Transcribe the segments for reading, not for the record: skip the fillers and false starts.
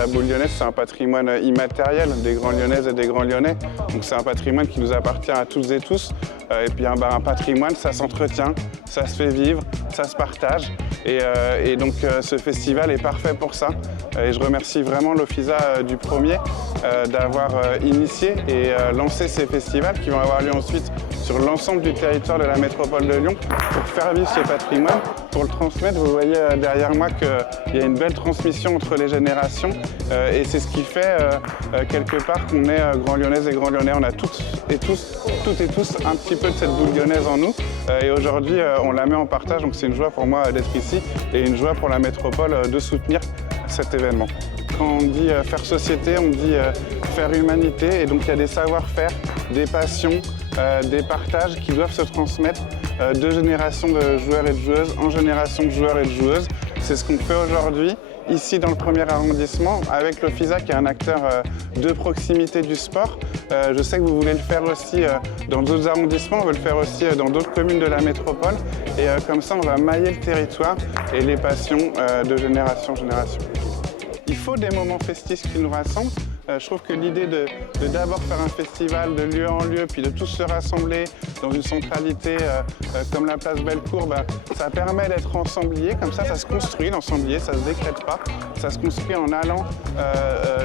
La boule lyonnaise, c'est un patrimoine immatériel des grands Lyonnaises et des grands Lyonnais. Donc c'est un patrimoine qui nous appartient à toutes et tous. Et puis un patrimoine, ça s'entretient, ça se fait vivre, ça se partage. Et donc ce festival est parfait pour ça. Et je remercie vraiment l'OFISA du premier d'avoir initié et lancé ces festivals qui vont avoir lieu ensuite sur l'ensemble du territoire de la métropole de Lyon pour faire vivre ce patrimoine, pour le transmettre. Vous voyez derrière moi qu'il y a une belle transmission entre les générations et c'est ce qui fait quelque part qu'on est Grand Lyonnaises et Grand Lyonnais. On a toutes et tous un petit peu de cette boule lyonnaise en nous et aujourd'hui on la met en partage, donc c'est une joie pour moi d'être ici et une joie pour la métropole de soutenir cet événement. Quand on dit faire société, on dit faire humanité et donc il y a des savoir-faire, des passions, des partages qui doivent se transmettre de génération de joueurs et de joueuses en génération de joueurs et de joueuses. C'est ce qu'on fait aujourd'hui, ici dans le premier arrondissement, avec l'OFISA qui est un acteur de proximité du sport. Je sais que vous voulez le faire aussi dans d'autres arrondissements, on veut le faire aussi dans d'autres communes de la métropole. Et comme ça, on va mailler le territoire et les passions de génération en génération. Il faut des moments festifs qui nous rassemblent. Je trouve que l'idée de d'abord faire un festival de lieu en lieu, puis de tous se rassembler dans une centralité comme la place Bellecour, ça permet d'être ensemblier. Comme ça se construit l'ensemblier, ça se décrète pas. Ça se construit en allant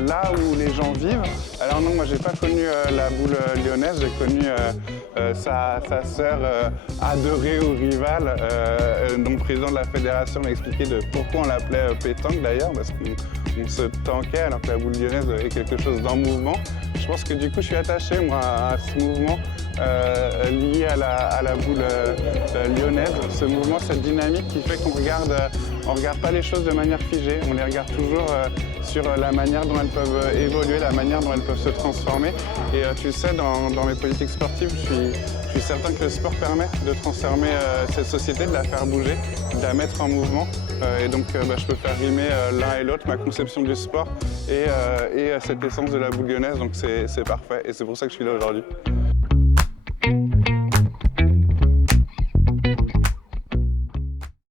là où les gens vivent. Alors non, moi j'ai pas connu la boule lyonnaise, j'ai connu sa sœur adorée ou rivale, donc président de la fédération m'a expliqué pourquoi on l'appelait pétanque d'ailleurs, parce qu'on se tanquait alors que la boule lyonnaise est quelque chose d'en mouvement. Je pense que du coup je suis attaché moi à ce mouvement lié à la boule lyonnaise, ce mouvement, cette dynamique qui fait qu'on regarde pas les choses de manière figée, on les regarde toujours sur la manière dont elles peuvent évoluer, la manière dont elles peuvent se transformer. Et tu le sais, dans mes politiques sportives, je suis certain que le sport permet de transformer cette société, de la faire bouger, de la mettre en mouvement. Et donc je peux faire rimer l'un et l'autre, ma conception du sport et cette essence de la boule lyonnaise, donc c'est parfait et c'est pour ça que je suis là aujourd'hui.